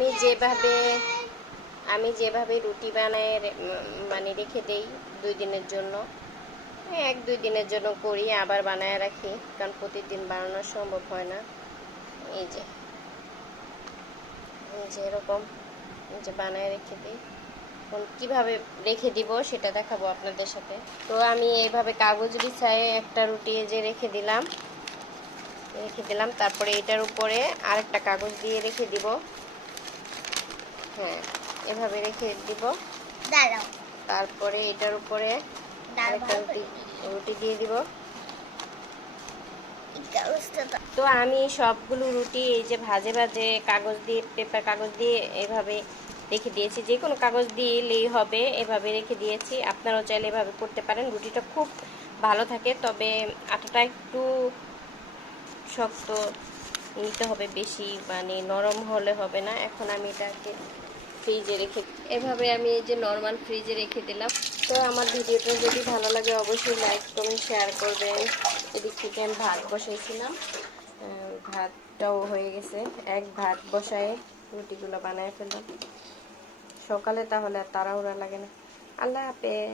আমি যেভাবে আমি যেভাবে রুটি বানায় মানে রেখে দেই দুই দিনের জন্য এক দুই দিনের জন্য করি, আবার বানায় রাখি, কারণ প্রতিদিন বানানো সম্ভব হয় না। এই যে যে এরকম যে বানায় রেখে দিই। এখন কীভাবে রেখে দিব সেটা দেখাবো আপনাদের সাথে। তো আমি এইভাবে কাগজ বিছায় একটা রুটি যে রেখে দিলাম রেখে দিলাম, তারপরে এটার উপরে আরেকটা কাগজ দিয়ে রেখে দিব। হ্যাঁ এভাবে রেখে দিব। দাঁড়াও। তারপরে এটার উপরে আরেকটা রুটি রুটি দিয়ে দিব। তো আমি সবগুলো রুটি এই যে ভাজে ভাজে কাগজ দিয়ে পেপার কাগজ দিয়ে এভাবে রেখে দিয়েছি। যে কোনো কাগজ দিলেই হবে এভাবে রেখে দিয়েছি। আপনারাও চাইলে এভাবে করতে পারেন। রুটিটা খুব ভালো থাকে তবে আটাটা একটু শক্ত নিতে হবে বেশি মানে নরম হলে হবে না। এখন আমি এটাকে ফ্রিজে রেখে এভাবে আমি এই যে নর্মাল ফ্রিজে রেখে দিলাম। তো আমার ভিডিওটা যদি ভালো লাগে, অবশ্যই লাইক কমেন্ট শেয়ার করবেন। এদিক থেকে আমি ভাত বসাইছিলাম ভাতটাও হয়ে গেছে। এক ভাত বসায় রুটিগুলো বানায় ফেললাম। সকালে তাহলে আর তাড়াহুড়া লাগে না। আল্লাহ হাফেজ।